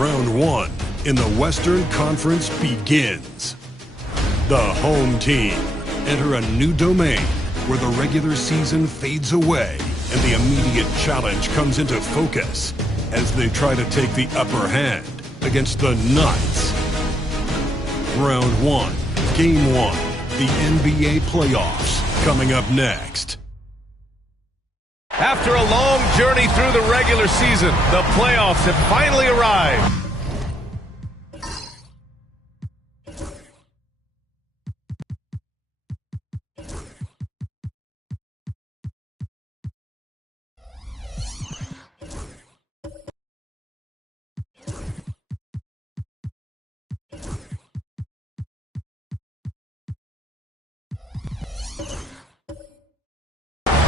Round one in the Western Conference begins. The home team enter a new domain where the regular season fades away and the immediate challenge comes into focus as they try to take the upper hand against the Knights. Round one, game one, the NBA playoffs coming up next. After a long journey through the regular season, the playoffs have finally arrived.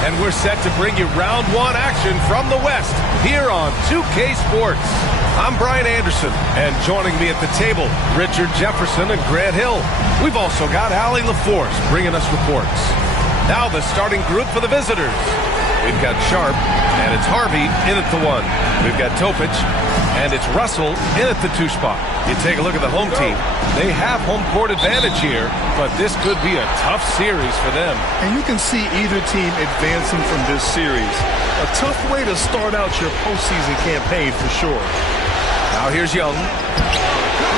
And we're set to bring you round one action from the West here on 2K Sports. I'm Brian Anderson, and joining me at the table, Richard Jefferson and Grant Hill. We've also got Allie LaForce bringing us reports. Now the starting group for the visitors. We've got Sharp, and it's Harvey in at the 1. We've got Topic, and it's Russell in at the 2 spot. You take a look at the home team. They have home court advantage here, but this could be a tough series for them. And you can see either team advancing from this series. A tough way to start out your postseason campaign for sure. Now here's Young.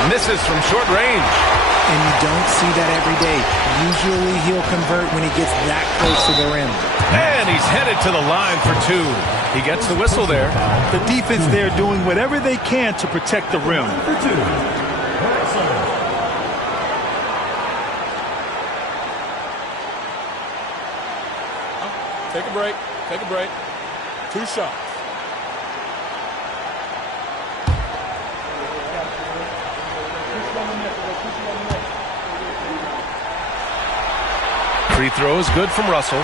Misses from short range. And you don't see that every day. Usually he'll convert when he gets that close to the rim. And he's headed to the line for 2. He gets the whistle there. The defense there doing whatever they can to protect the rim. Take a break. Take a break. 2 shots. Free throw is good from Russell.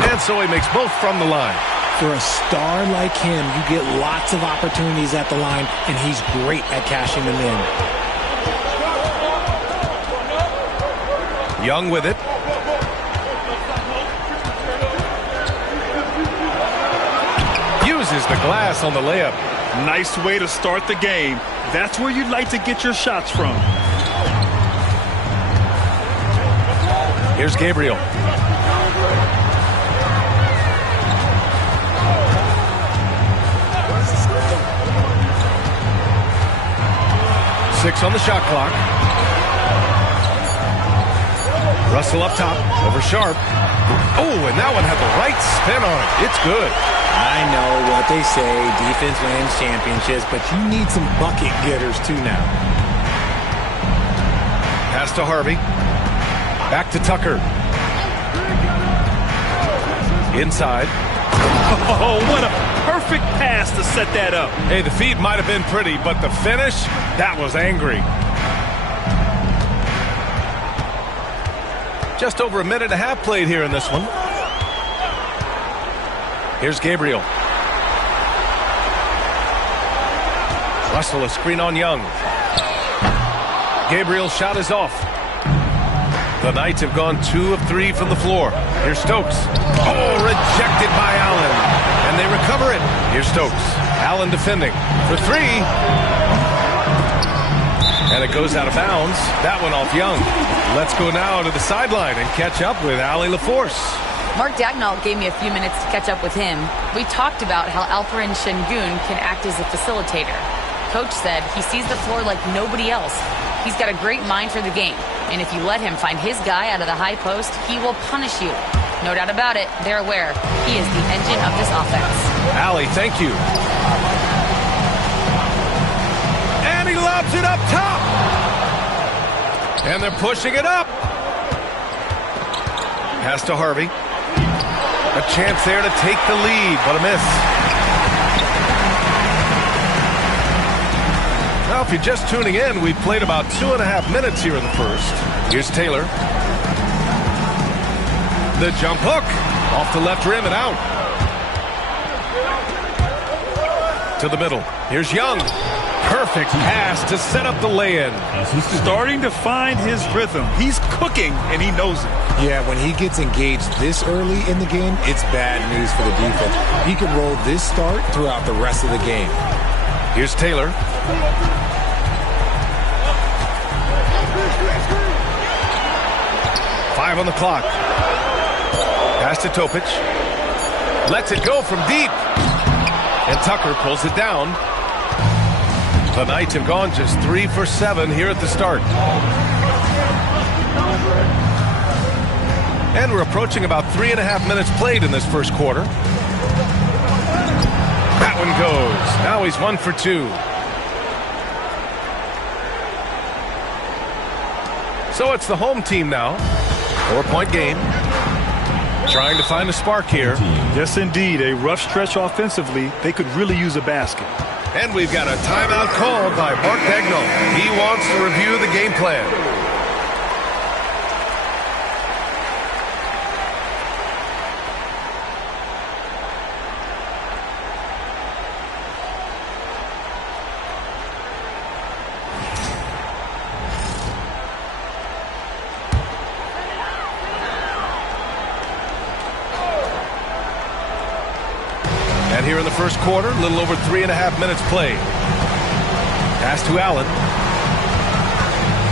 And so he makes both from the line. For a star like him, you get lots of opportunities at the line, and he's great at cashing them in. Young with it. Uses the glass on the layup. Nice way to start the game. That's where you'd like to get your shots from. Here's Gabriel. Six on the shot clock. Russell up top, over Sharp. Oh, and that one had the right spin on it. It's good. I know what they say, defense wins championships, but you need some bucket getters too now. Pass to Harvey. Back to Tucker. Inside. Oh, what a perfect pass to set that up. Hey, the feed might have been pretty, but the finish, that was angry. Just over a minute and a half played here in this one. Here's Gabriel. Russell, a screen on Young. Gabriel's shot is off. The Knights have gone 2 of 3 from the floor. Here's Stokes. Oh, rejected by Allen. And they recover it. Here's Stokes. Allen defending for 3. And it goes out of bounds. That one off Young. Let's go now to the sideline and catch up with Allie LaForce. Mark Dagnall gave me a few minutes to catch up with him. We talked about how Alperen Şengün can act as a facilitator. Coach said he sees the floor like nobody else. He's got a great mind for the game. And if you let him find his guy out of the high post, he will punish you. No doubt about it, they're aware. He is the engine of this offense. Allie, thank you. And he lobs it up top. And they're pushing it up. Pass to Harvey. A chance there to take the lead, but a miss. Now, if you're just tuning in, we've played about 2.5 minutes here in the first. Here's Taylor. The jump hook. Off the left rim and out. To the middle. Here's Young. Perfect pass to set up the lay-in. Starting to find his rhythm. He's cooking, and he knows it. Yeah, when he gets engaged this early in the game, it's bad news for the defense. He can roll this start throughout the rest of the game. Here's Taylor. Five on the clock. Pass to Topic. Lets it go from deep. And Tucker pulls it down. The Knights have gone just 3 for 7 here at the start. And we're approaching about 3.5 minutes played in this first quarter. That one goes. Now he's 1 for 2. So it's the home team now. 4-point game. Trying to find a spark here. Yes, indeed. A rough stretch offensively. They could really use a basket. And we've got a timeout called by Mark Daigneault. He wants to review the game plan. And here in the first quarter, a little over 3.5 minutes played. Pass to Allen.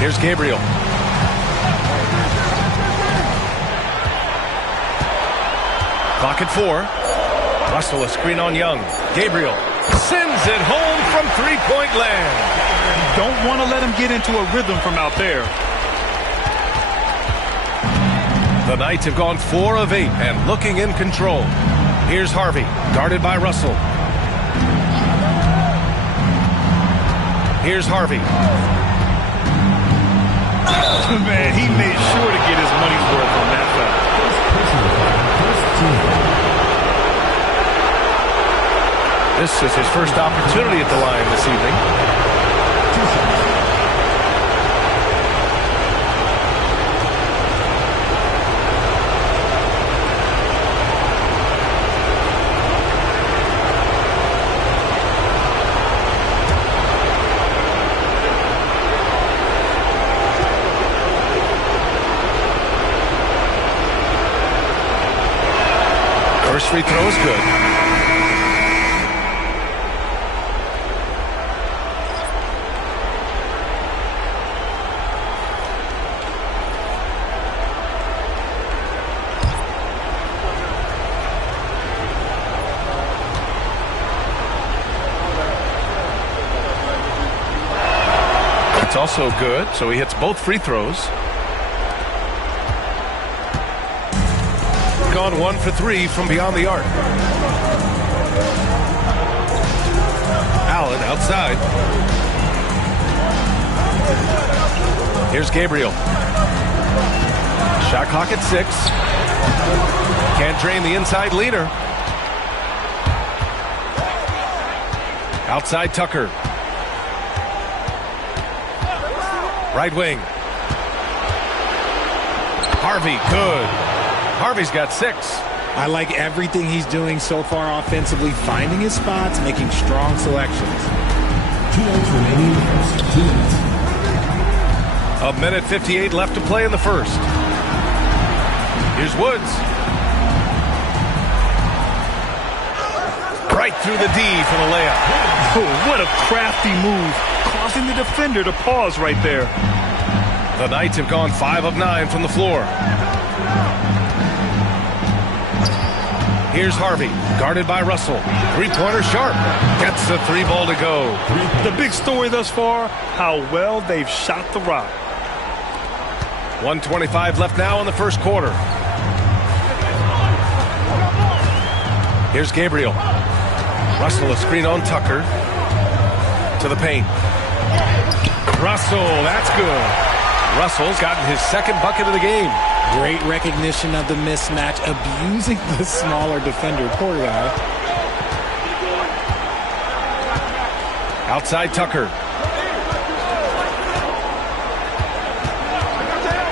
Here's Gabriel. Clock at 4. Russell a screen on Young. Gabriel sends it home from three-point land. You don't want to let him get into a rhythm from out there. The Knights have gone 4 of 8 and looking in control. Here's Harvey, guarded by Russell. Here's Harvey. Man, he made sure to get his money's worth on that foul. This is his first opportunity at the line this evening. First free throw is good. It's also good, so he hits both free throws. Gone 1 for 3 from beyond the arc. Allen outside. Here's Gabriel. Shot clock at 6. Can't drain the inside leader. Outside Tucker. Right wing. Harvey, good. Harvey's got 6. I like everything he's doing so far offensively, finding his spots, making strong selections. 2 minutes remaining in the first. 2 minutes. A minute 58 left to play in the first. Here's Woods. Right through the D for the layup. Oh, what a crafty move, causing the defender to pause right there. The Knights have gone 5 of 9 from the floor. Here's Harvey, guarded by Russell. Three-pointer sharp. Gets the 3 ball to go. The big story thus far, how well they've shot the rock. 1:25 left now in the first quarter. Here's Gabriel. Russell a screen on Tucker. To the paint. Russell, that's good. Russell's gotten his second bucket of the game. Great recognition of the mismatch, abusing the smaller defender. Poor guy. Outside Tucker.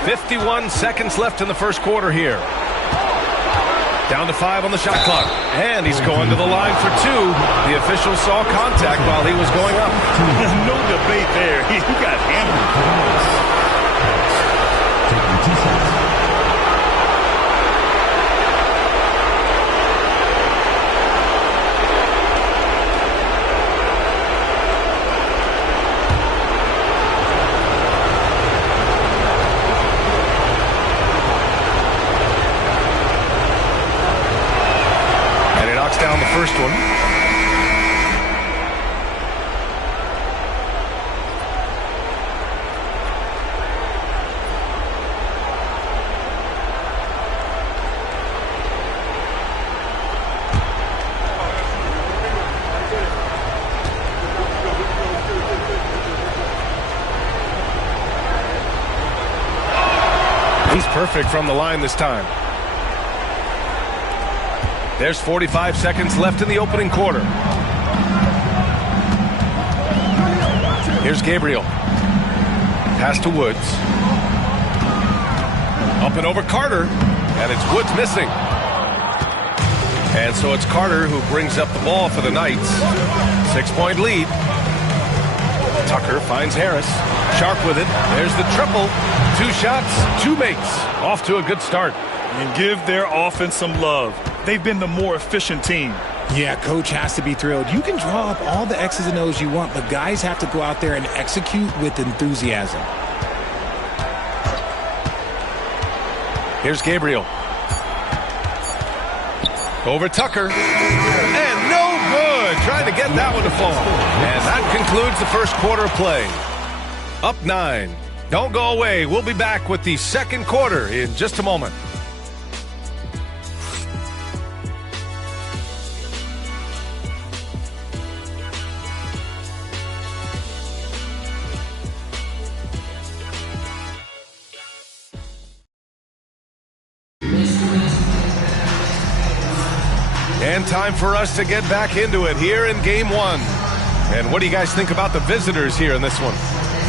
51 seconds left in the first quarter here. Down to 5 on the shot clock. And he's going to the line for 2. The official saw contact while he was going up. No debate there. He got hammered. Taking 2 shots. Down the first one. He's perfect from the line this time. There's 45 seconds left in the opening quarter. Here's Gabriel. Pass to Woods. Up and over Carter. And it's Woods missing. And so it's Carter who brings up the ball for the Knights. 6-point lead. Tucker finds Harris. Sharp with it. There's the triple. 2 shots, 2 makes. Off to a good start. And give their offense some love. They've been the more efficient team. Yeah, coach has to be thrilled. You can draw up all the X's and O's you want, but guys have to go out there and execute with enthusiasm. Here's Gabriel. Over Tucker. And no good. Trying to get that one to fall. And that concludes the first quarter of play. Up 9. Don't go away. We'll be back with the second quarter in just a moment. And time for us to get back into it here in Game 1. And what do you guys think about the visitors here in this one?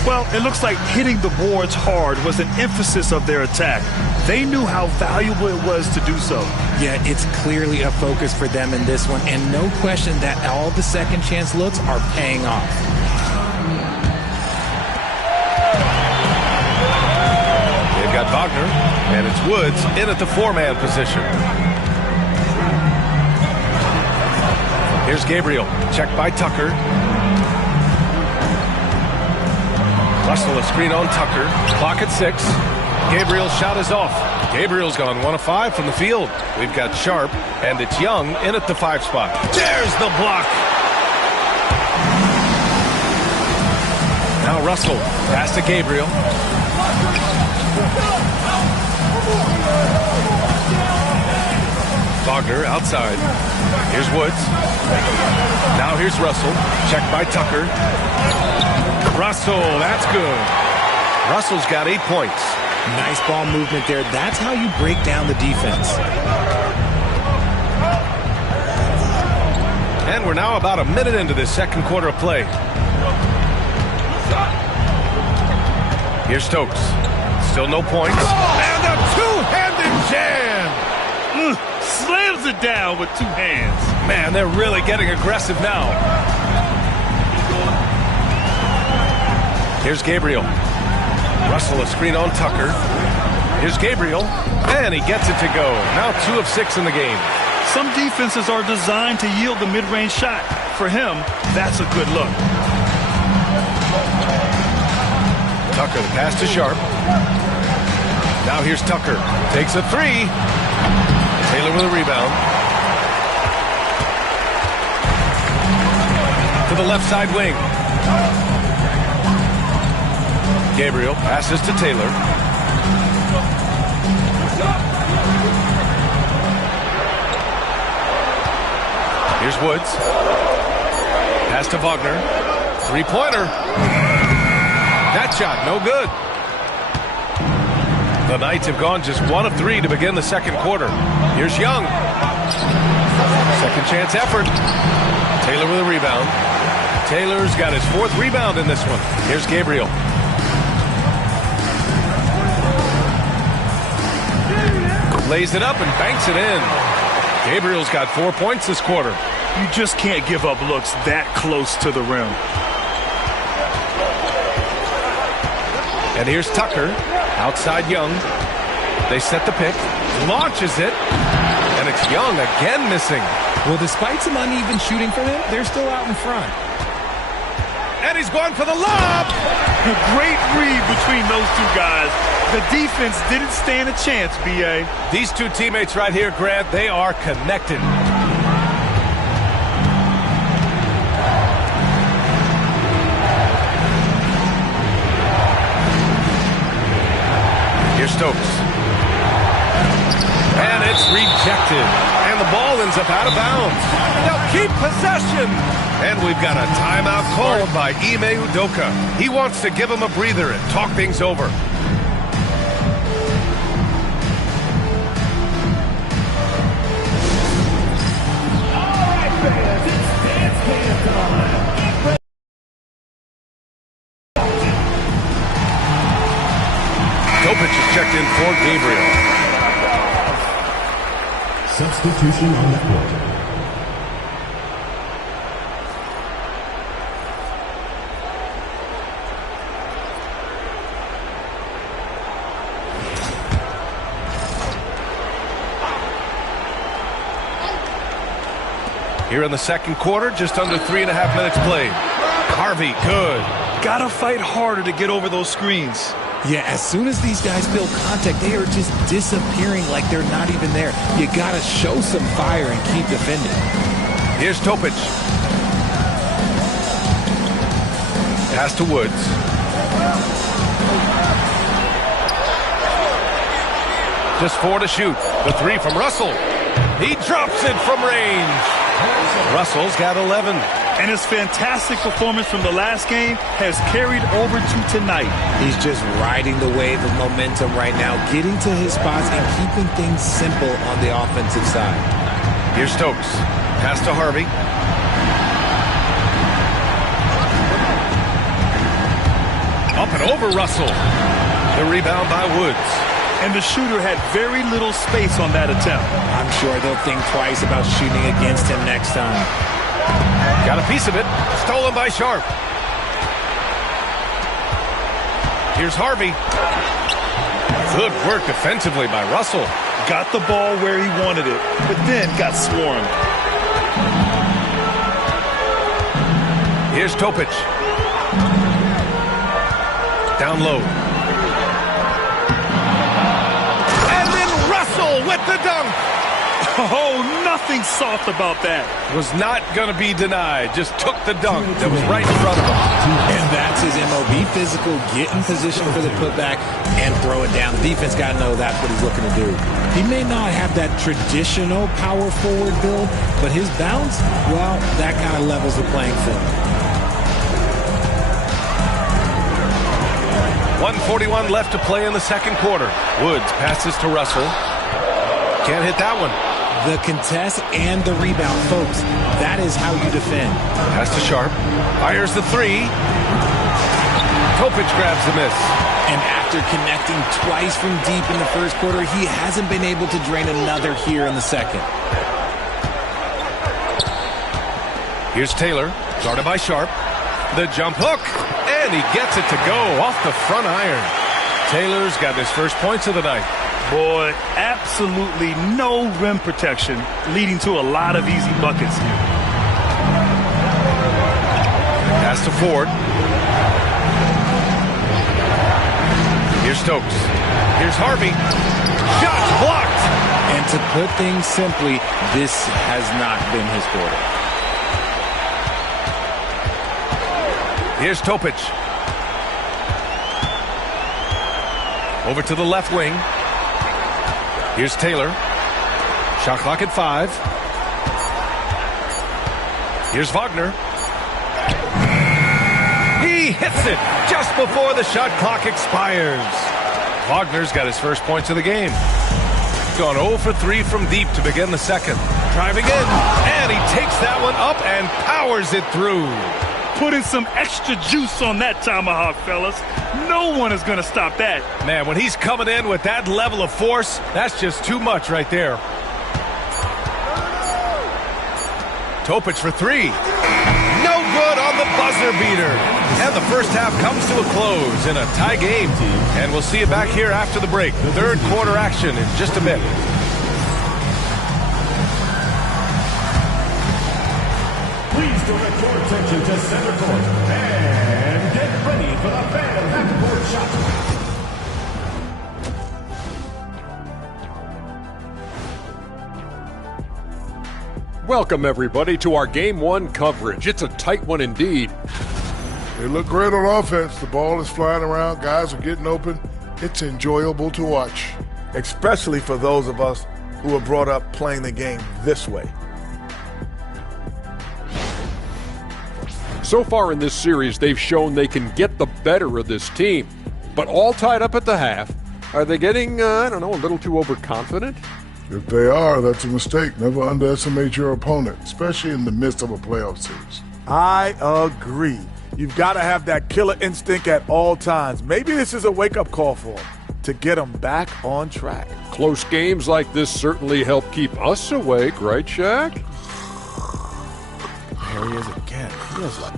Well, it looks like hitting the boards hard was an emphasis of their attack. They knew how valuable it was to do so. Yeah, it's clearly a focus for them in this one, and no question that all the second chance looks are paying off. They've got Wagner, and it's Woods in at the 4-man position. Here's Gabriel, checked by Tucker. Russell a screen on Tucker. Clock at 6. Gabriel's shot is off. Gabriel's gone 1 of 5 from the field. We've got Sharp, and it's Young in at the 5 spot. There's the block. Now Russell, pass to Gabriel. Wagner outside. Here's Woods. Now here's Russell. Checked by Tucker. Russell, that's good. Russell's got 8 points. Nice ball movement there. That's how you break down the defense. And we're now about a minute into this second quarter of play. Here's Stokes. Still no points. And a two-handed jam. Slams it down with 2 hands. Man, they're really getting aggressive now. Here's Gabriel. Russell a screen on Tucker. Here's Gabriel. And he gets it to go. Now 2 of 6 in the game. Some defenses are designed to yield the mid-range shot. For him, that's a good look. Tucker, the pass to Sharp. Now here's Tucker. Takes a 3. Taylor with a rebound. To the left side wing. Gabriel passes to Taylor. Here's Woods. Pass to Wagner. 3-pointer. That shot, no good. The Knights have gone just 1 of 3 to begin the second quarter. Here's Young. Second chance effort. Taylor with a rebound. Taylor's got his 4th rebound in this one. Here's Gabriel. Lays it up and banks it in. Gabriel's got 4 points this quarter. You just can't give up looks that close to the rim. And here's Tucker, outside Young. They set the pick, launches it, and it's Young again missing. Well, despite some uneven shooting for them, they're still out in front. And he's going for the lob. A great read between those two guys. The defense didn't stand a chance, B.A. These two teammates right here, Grant, they are connected. Here's Stokes. And it's rejected. And the ball ends up out of bounds. They'll keep possession. And we've got a timeout called by Ime Udoka. He wants to give him a breather and talk things over. Topic is checked in for Gabriel. Substitution on the court. Here in the second quarter, just under 3.5 minutes played. Harvey, good. Gotta fight harder to get over those screens. Yeah, as soon as these guys feel contact, they are just disappearing like they're not even there. You got to show some fire and keep defending. Here's Topic. Pass to Woods. Just 4 to shoot. The 3 from Russell. He drops it from range. Russell's got 11. And his fantastic performance from the last game has carried over to tonight. He's just riding the wave of momentum right now, getting to his spots and keeping things simple on the offensive side. Here's Stokes. Pass to Harvey. Up and over Russell. The rebound by Woods. And the shooter had very little space on that attempt. I'm sure they'll think twice about shooting against him next time. Got a piece of it. Stolen by Sharp. Here's Harvey. Good work defensively by Russell. Got the ball where he wanted it, but then got swarmed. Here's Topic. Down low. And then Russell with the dunk. Oh, nothing soft about that. Was not going to be denied. Just took the dunk that was right in front of him. And that's his MOB, physical, get in position for the putback and throw it down. The defense got to know that's what he's looking to do. He may not have that traditional power forward build, but his bounce, well, that kind of levels the playing field. 1:41 left to play in the second quarter. Woods passes to Russell. Can't hit that one. The contest and the rebound, folks. That is how you defend. Pass to Sharp. Fires the 3. Topic grabs the miss. And after connecting twice from deep in the first quarter, he hasn't been able to drain another here in the second. Here's Taylor, guarded by Sharp. The jump hook, and he gets it to go off the front iron. Taylor's got his first points of the night. Boy, absolutely no rim protection, leading to a lot of easy buckets here. Pass to Ford. Here's Stokes. Here's Harvey. Shot blocked. And to put things simply, this has not been his quarter. Here's Topic. Over to the left wing. Here's Taylor. Shot clock at 5. Here's Wagner. He hits it just before the shot clock expires. Wagner's got his first points of the game. Gone 0 for 3 from deep to begin the second. Driving in, and he takes that one up and powers it through. Putting some extra juice on that tomahawk, fellas. No one is going to stop that. Man, when he's coming in with that level of force, that's just too much right there. Topic for three. No good on the buzzer beater. And the first half comes to a close in a tie game. And we'll see you back here after the break. Third quarter action in just a bit. Please direct your attention to center court and get ready for the fan backboard shot. Welcome, everybody, to our Game 1 coverage. It's a tight one indeed. They look great on offense. The ball is flying around. Guys are getting open. It's enjoyable to watch. Especially for those of us who were brought up playing the game this way. So far in this series, they've shown they can get the better of this team. But all tied up at the half. Are they getting, a little too overconfident? If they are, that's a mistake. Never underestimate your opponent, especially in the midst of a playoff series. I agree. You've got to have that killer instinct at all times. Maybe this is a wake-up call for them to get them back on track. Close games like this certainly help keep us awake, right, Shaq? There he is again. Feels like.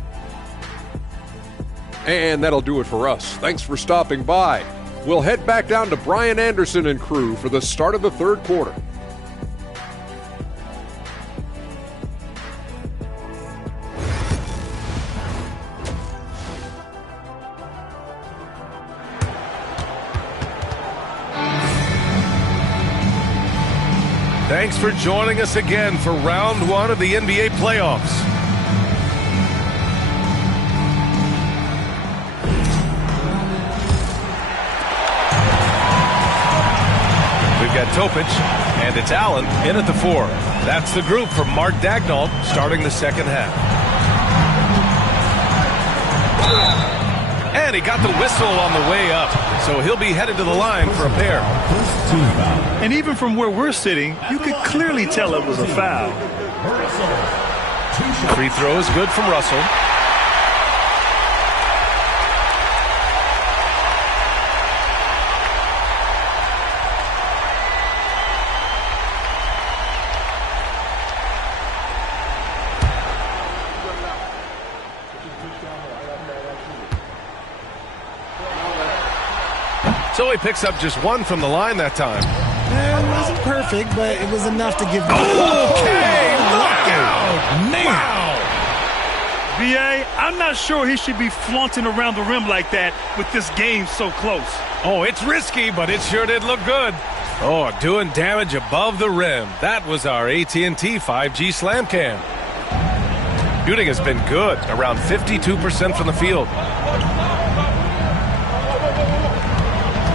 And that'll do it for us. Thanks for stopping by. We'll head back down to Brian Anderson and crew for the start of the third quarter. Thanks for joining us again for round one of the NBA playoffs. Got Topic, and it's Allen in at the 4. That's the group for Mark Daigneault starting the second half. And he got the whistle on the way up, so he'll be headed to the line for a pair. And even from where we're sitting, you could clearly tell it was a foul. Free throw is good from Russell. So he picks up just one from the line that time. It wasn't perfect, but it was enough to give them. Okay, look out! Wow! B.A., I'm not sure he should be flaunting around the rim like that with this game so close. Oh, it's risky, but it sure did look good. Oh, doing damage above the rim. That was our AT&T 5G Slam Cam. Shooting has been good, around 52% from the field.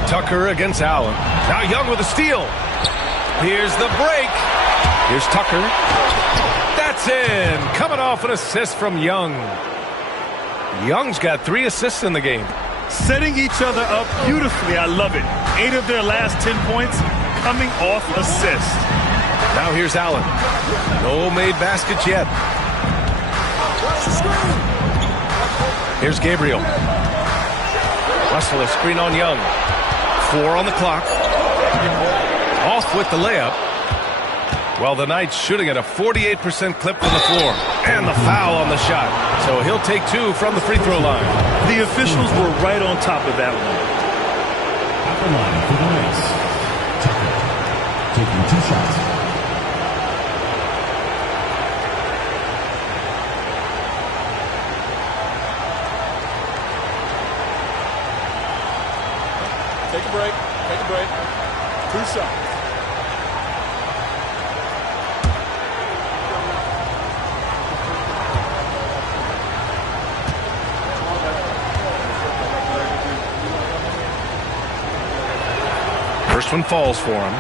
Tucker against Allen. Now Young with a steal. Here's the break. Here's Tucker. That's in. Coming off an assist from Young. Young's got 3 assists in the game. Setting each other up beautifully. I love it. 8 of their last 10 points coming off assists. Now here's Allen. No made baskets yet. Here's Gabriel. Russell a screen on Young. 4 on the clock. Off with the layup. Well, the Knights shooting at a 48% clip from the floor. And the foul on the shot. So he'll take 2 from the free throw line. The officials were right on top of that one. At the line for the Knights, Tucker, taking 2 shots. Take a break. Take a break. 2 shots. First one falls for him.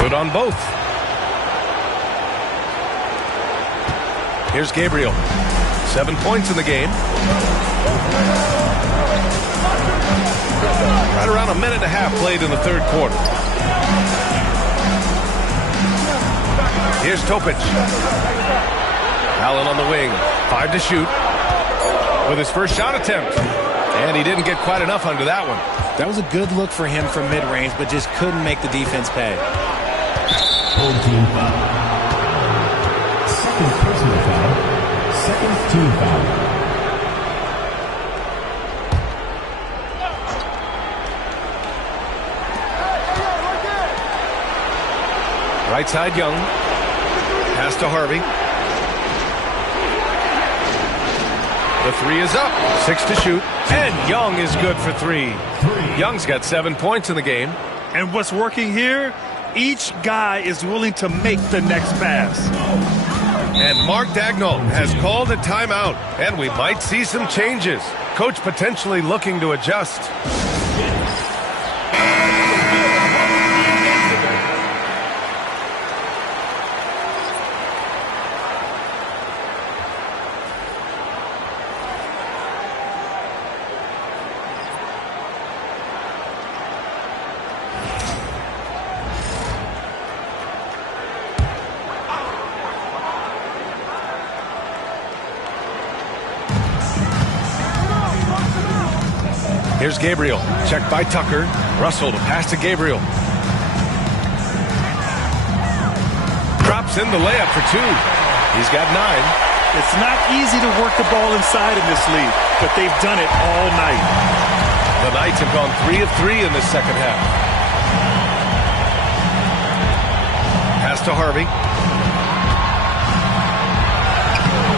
Good on both. Here's Gabriel. 7 points in the game. Right around a minute and a half played in the third quarter. Here's Topic. Allen on the wing. 5 to shoot. With his first shot attempt. And he didn't get quite enough under that one. That was a good look for him from mid-range, but just couldn't make the defense pay. Home team foul. Second personal foul. Second team foul. Right side, Young. Pass to Harvey. The three is up. 6 to shoot. And Young is good for 3. Young's got 7 points in the game. And what's working here? Each guy is willing to make the next pass. And Mark Daigneault has called a timeout. And we might see some changes. Coach potentially looking to adjust. Here's Gabriel, checked by Tucker. Russell to pass to Gabriel. Drops in the layup for 2. He's got 9. It's not easy to work the ball inside in this league, but they've done it all night. The Knights have gone 3 of 3 in this second half. Pass to Harvey.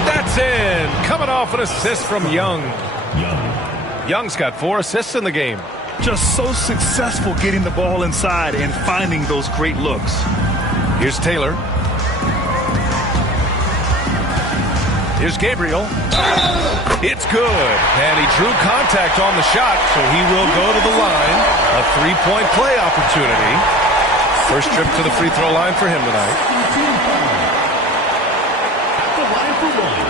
That's in. Coming off an assist from Young. Young's got 4 assists in the game. Just so successful getting the ball inside and finding those great looks. Here's Taylor. Here's Gabriel. It's good. And he drew contact on the shot, so he will go to the line. A 3-point play opportunity. First trip to the free throw line for him tonight. The line for 1.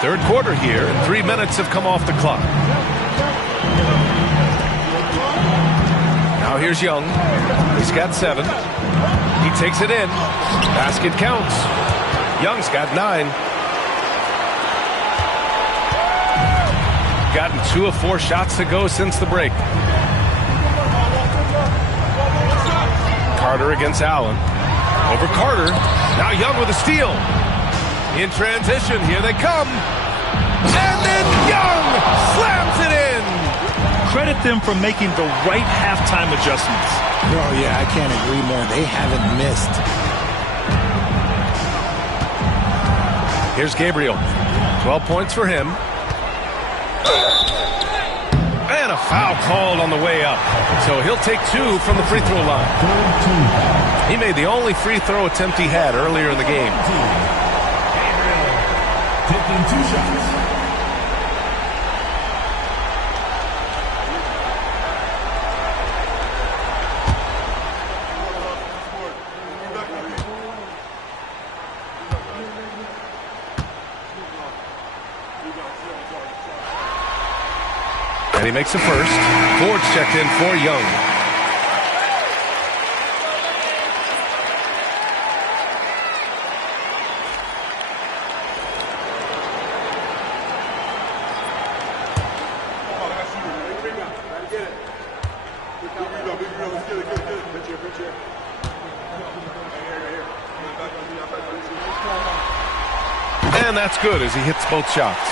Third quarter here, and 3 minutes have come off the clock. Now here's Young. He's got 7. He takes it in. Basket counts. Young's got 9. Gotten 2 of 4 shots to go since the break. Carter against Allen. Over Carter. Now Young with a steal. In transition, here they come. And then Young slams it in. Credit them for making the right halftime adjustments. Oh, yeah, I can't agree more. They haven't missed. Here's Gabriel. 12 points for him. And a foul called on the way up. So he'll take 2 from the free throw line. He made the only free throw attempt he had earlier in the game. Taking 2 shots. And he makes a first. Ford's checked in for Young. And that's good as he hits both shots.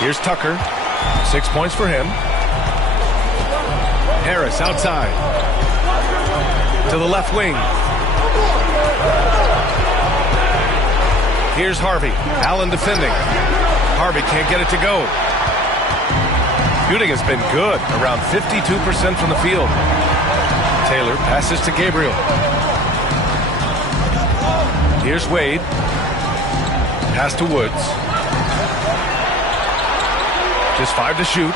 Here's Tucker. 6 points for him. Harris outside. To the left wing. Here's Harvey. Allen defending. Harvey can't get it to go. Shooting has been good, around 52% from the field. Taylor passes to Gabriel. Here's Wade. Pass to Woods. Just 5 to shoot.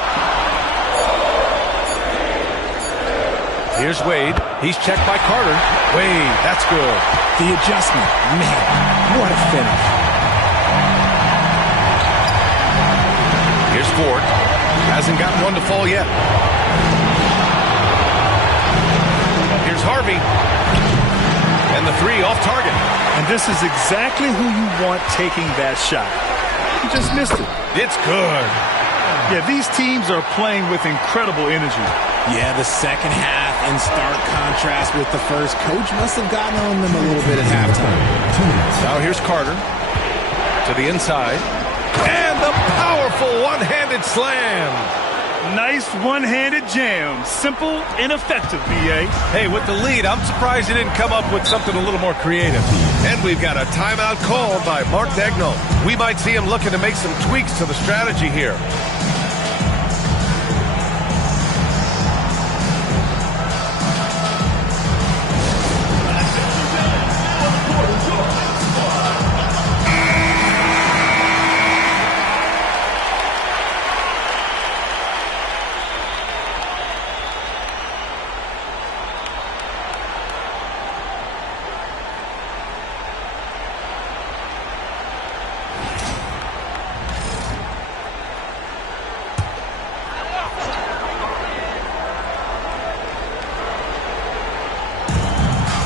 Here's Wade. He's checked by Carter. Wade, that's good. The adjustment. Man, what a finish. Here's Ford. Hasn't got one to fall yet. Here's Harvey. And the 3 off target. And this is exactly who you want taking that shot. He just missed it. It's good. Yeah, these teams are playing with incredible energy. Yeah, the second half in stark contrast with the first. Coach must have gotten on them a little bit at halftime. Now here's Carter to the inside. And the powerful one-handed slam. Nice one-handed jam. Simple and effective, B.A. Hey, with the lead, I'm surprised he didn't come up with something a little more creative. And we've got a timeout called by Mark Daigneault. We might see him looking to make some tweaks to the strategy here.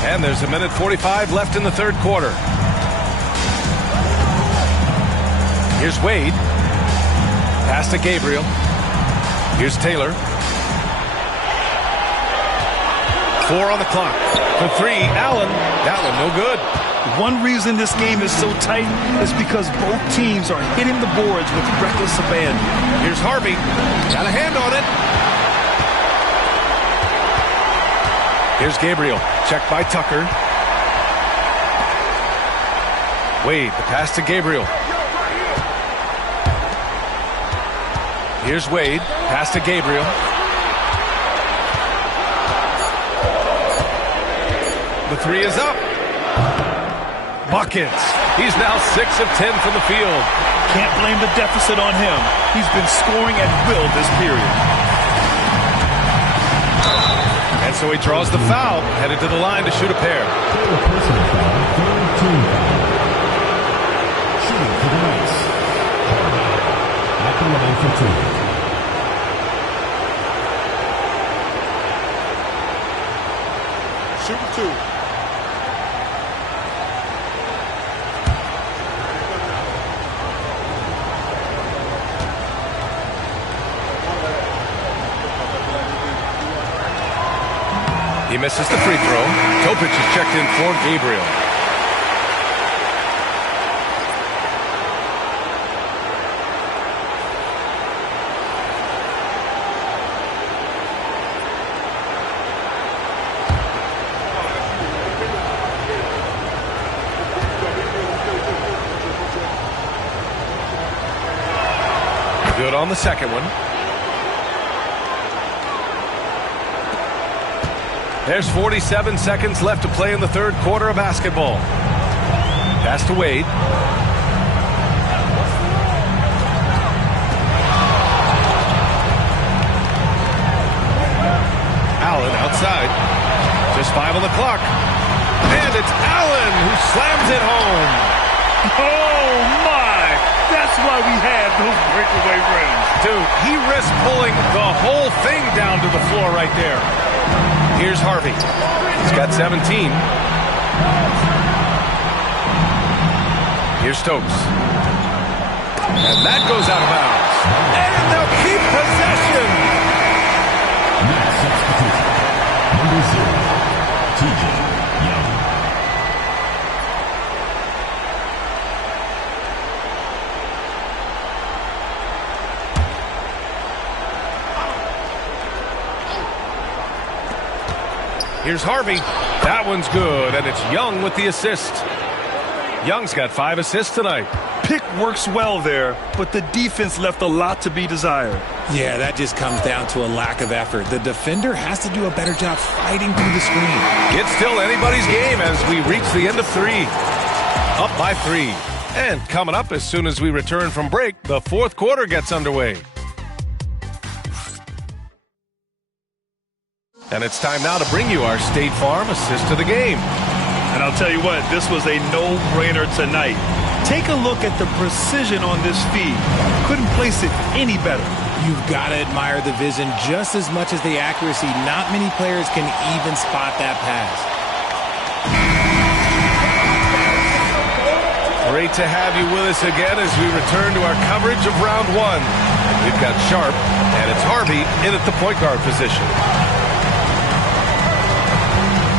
And there's 1:45 left in the third quarter. Here's Wade. Pass to Gabriel. Here's Taylor. 4 on the clock. For 3, Allen. That one no good. One reason this game is so tight is because both teams are hitting the boards with reckless abandon. Here's Harvey. Got a hand on it. Here's Gabriel. Checked by Tucker. Wade, the pass to Gabriel. Here's Wade. Pass to Gabriel. The 3 is up. Buckets. He's now 6 of 10 from the field. Can't blame the deficit on him. He's been scoring at will this period. And so he draws the foul, headed to the line to shoot a pair. Shooting for the Knights. At the line for 2. Shooting 2. He misses the free throw. Topic is checked in for Gabriel. Good on the second one. There's 47 seconds left to play in the third quarter of basketball. Pass to Wade. Allen outside. Just 5 on the clock. And it's Allen who slams it home. Oh, my! That's why we have those breakaway rings. Dude, he risked pulling the whole thing down to the floor right there. Here's Harvey. He's got 17. Here's Stokes. And that goes out of bounds. And they'll keep possession. Next substitution. Number 0, TJ Young. Here's Harvey. That one's good, and it's Young with the assist. Young's got 5 assists tonight. pick works well there, but the defense left a lot to be desired. Yeah, that just comes down to a lack of effort. The defender has to do a better job fighting through the screen. It's still anybody's game as we reach the end of 3. Up by 3. And coming up as soon as we return from break, the fourth quarter gets underway. And it's time now to bring you our State Farm assist to the game. And I'll tell you what, this was a no-brainer tonight. Take a look at the precision on this feed. Couldn't place it any better. You've got to admire the vision just as much as the accuracy. Not many players can even spot that pass. Great to have you with us again as we return to our coverage of round 1. We've got Sharp, and it's Harvey in at the point guard position.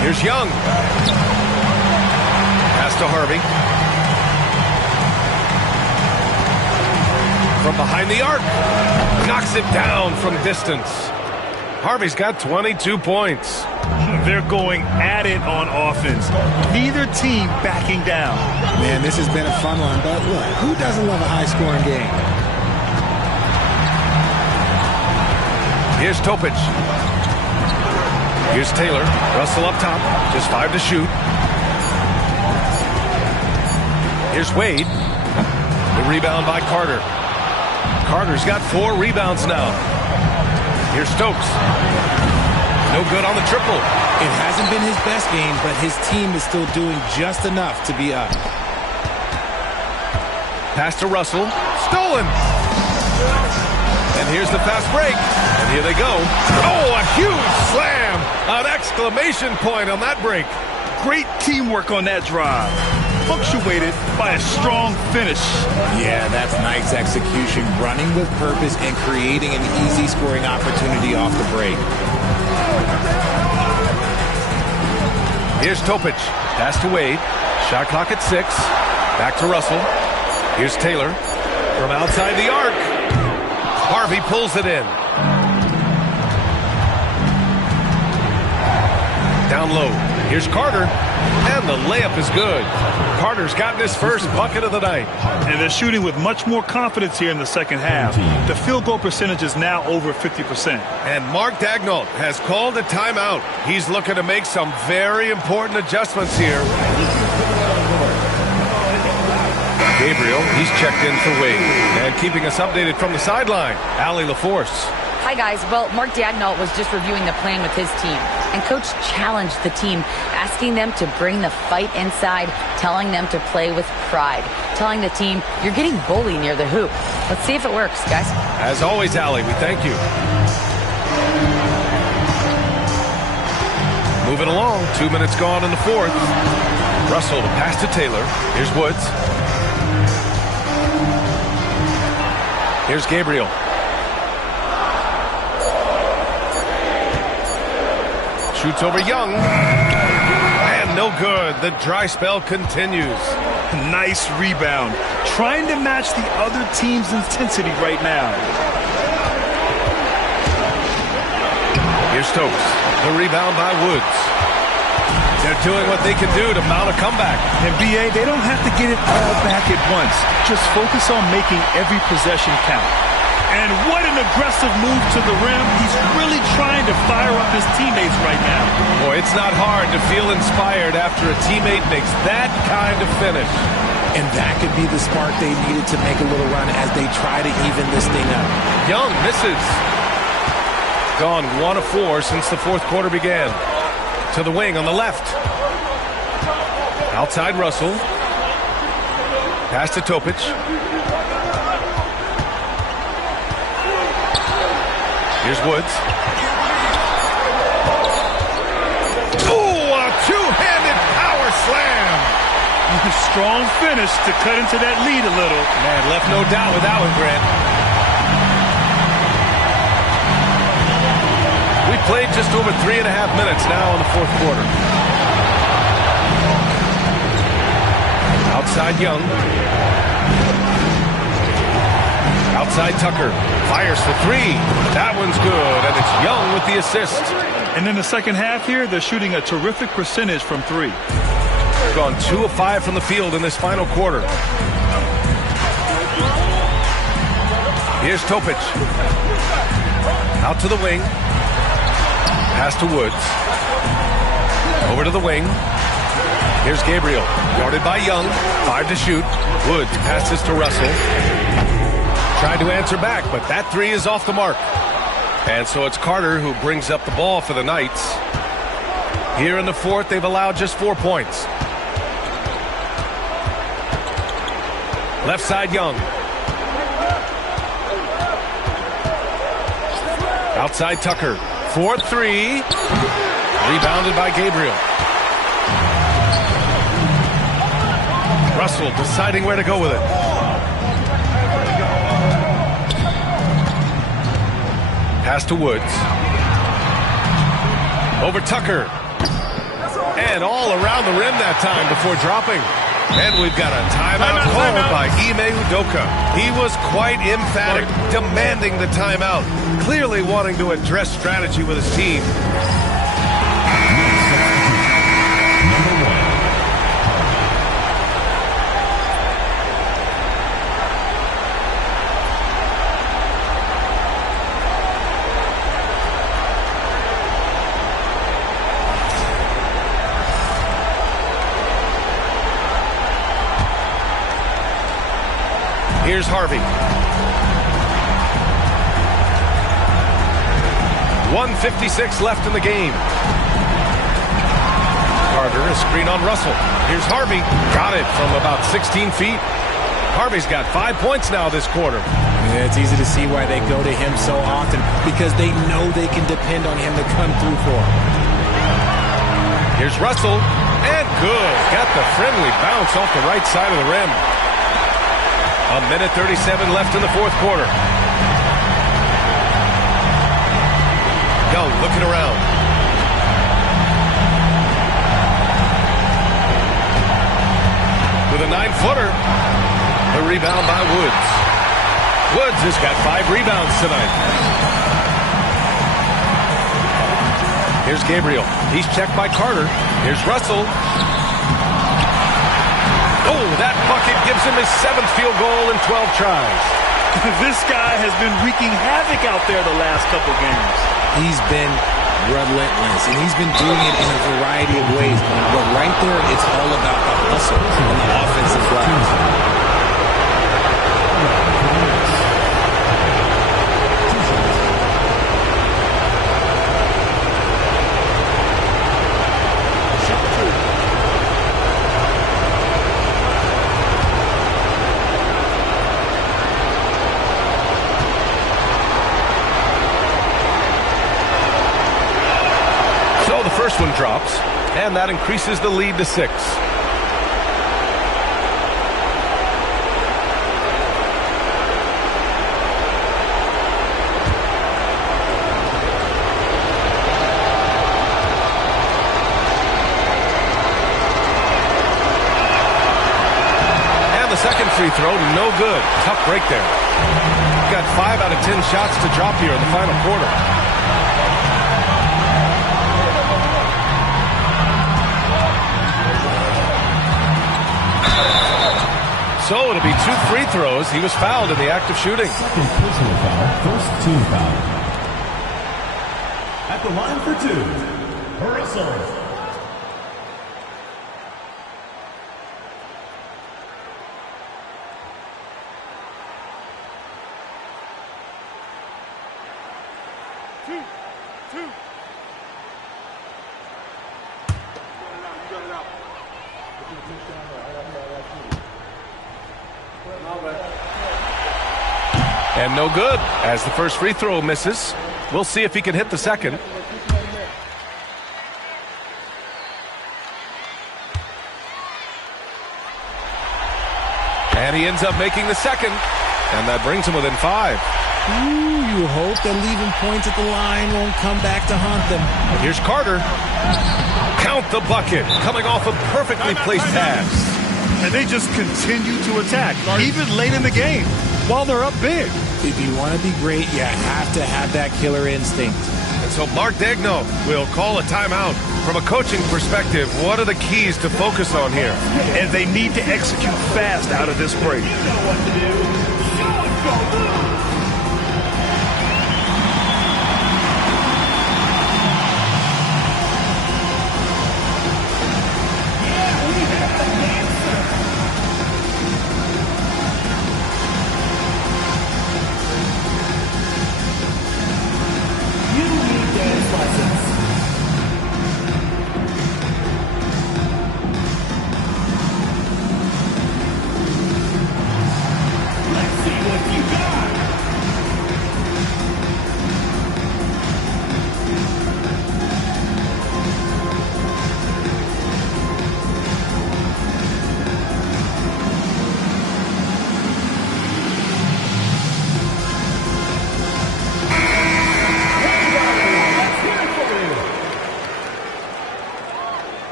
Here's Young. Pass to Harvey. From behind the arc. Knocks it down from distance. Harvey's got 22 points. They're going at it on offense. Neither team backing down. Man, this has been a fun one, but look, who doesn't love a high-scoring game? Here's Topic. Here's Taylor. Russell up top. Just 5 to shoot. Here's Wade. The rebound by Carter. Carter's got 4 rebounds now. Here's Stokes. No good on the triple. It hasn't been his best game, but his team is still doing just enough to be up. Pass to Russell. Stolen. And here's the fast break. And here they go. Oh, a huge slam. An exclamation point on that break. Great teamwork on that drive. Punctuated by a strong finish. Yeah, that's nice execution. Running with purpose and creating an easy scoring opportunity off the break. Here's Topic. Pass to Wade. Shot clock at 6. Back to Russell. Here's Taylor. From outside the arc. Harvey pulls it in. Down low. Here's Carter. And the layup is good. Carter's gotten his first bucket of the night. And they're shooting with much more confidence here in the second half. The field goal percentage is now over 50%. And Mark Daigneault has called a timeout. He's looking to make some very important adjustments here. Gabriel, he's checked in for Wade. And keeping us updated from the sideline, Allie LaForce. Hi, guys. Well, Mark Daigneault was just reviewing the plan with his team. And Coach challenged the team, asking them to bring the fight inside, telling them to play with pride, telling the team, you're getting bullied near the hoop. Let's see if it works, guys. As always, Allie, we thank you. Moving along, 2 minutes gone in the fourth. Russell to pass to Taylor. Here's Woods. Here's Gabriel. Shoots over Young. And no good. The dry spell continues. Nice rebound. Trying to match the other team's intensity right now. Here's Stokes. The rebound by Woods. They're doing what they can do to mount a comeback. And BA, they don't have to get it all back at once. Just focus on making every possession count. And what an aggressive move to the rim. He's really trying to fire up his teammates right now. Boy, it's not hard to feel inspired after a teammate makes that kind of finish. And that could be the spark they needed to make a little run as they try to even this thing up. Young misses. Gone 1 of 4 since the fourth quarter began. To the wing on the left. Outside Russell. Pass to Topic. Here's Woods. Oh, a two-handed power slam. A strong finish to cut into that lead a little. Man, left no doubt with that one, Grant. We played just over 3.5 minutes now in the fourth quarter. Outside Young. Outside Tucker. Fires for 3. That one's good, and it's Young with the assist. And in the second half here, they're shooting a terrific percentage from 3. Gone 2 of 5 from the field in this final quarter. Here's Topic. Out to the wing. Pass to Woods. Over to the wing. Here's Gabriel. Guarded by Young. 5 to shoot. Woods passes to Russell. Tried to answer back, but that three is off the mark. And so it's Carter who brings up the ball for the Knights. Here in the fourth, they've allowed just 4 points. Left side, Young. Outside, Tucker. 4-3. Rebounded by Gabriel. Russell deciding where to go with it. Pass to Woods. Over Tucker. And all around the rim that time before dropping. And we've got a timeout called by Ime Udoka. He was quite emphatic, demanding the timeout, clearly wanting to address strategy with his team. Here's Harvey. 1:56 left in the game. Carter, a screen on Russell. Here's Harvey. Got it from about 16 feet. Harvey's got 5 points now this quarter. Yeah, it's easy to see why they go to him so often, because they know they can depend on him to come through for them. Here's Russell. And good. Got the friendly bounce off the right side of the rim. 1:37 left in the fourth quarter. Young looking around. With a 9-footer. The rebound by Woods. Woods has got 5 rebounds tonight. Here's Gabriel. He's checked by Carter. Here's Russell. Oh, that bucket gives him his 7th field goal in 12 tries. This guy has been wreaking havoc out there the last couple games. He's been relentless, and he's been doing it in a variety of ways. But right there, it's all about the hustle and the offensive glass. First one drops, and that increases the lead to 6. And the second free throw, no good. Tough break there. Got 5 out of 10 shots to drop here in the final quarter. So it'll be 2 free throws. He was fouled in the act of shooting. Second personal foul, first team foul. At the line for 2, Russell. And no good, as the first free throw misses. We'll see if he can hit the second. And he ends up making the second, and that brings him within 5. Ooh, you hope that leaving points at the line won't come back to haunt them. Here's Carter. Count the bucket, coming off a perfectly placed pass. And they just continue to attack, even late in the game, while they're up big. If you want to be great, you have to have that killer instinct. so Mark Daigneault will call a timeout. From a coaching perspective, what are the keys to focus on here? And they need to execute fast out of this break. You know what to do. Show us go blue.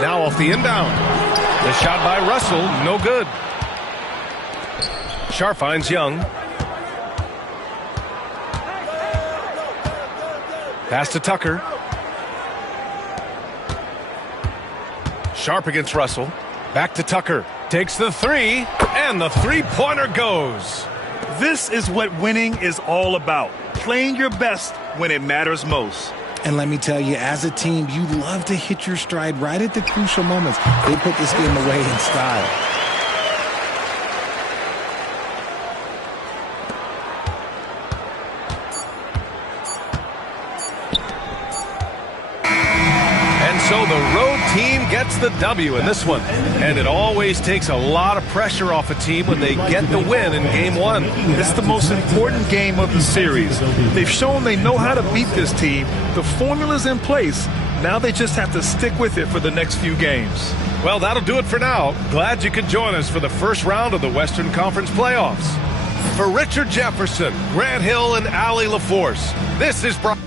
Now off the inbound. The shot by Russell, no good. Sharp finds Young. Pass to Tucker. Sharp against Russell. Back to Tucker. Takes the three, and the three-pointer goes. This is what winning is all about. Playing your best when it matters most. And let me tell you, as a team, you love to hit your stride right at the crucial moments. They put this game away in style. And so the road team gets the W in this one. And it always takes a lot of pressure off a team when they get the win in game one. It's the most important game of the series. They've shown they know how to beat this team. The formula's in place. Now they just have to stick with it for the next few games. Well, that'll do it for now. Glad you could join us for the first round of the Western Conference playoffs. For Richard Jefferson, Grant Hill, and Allie LaForce, this is Brian.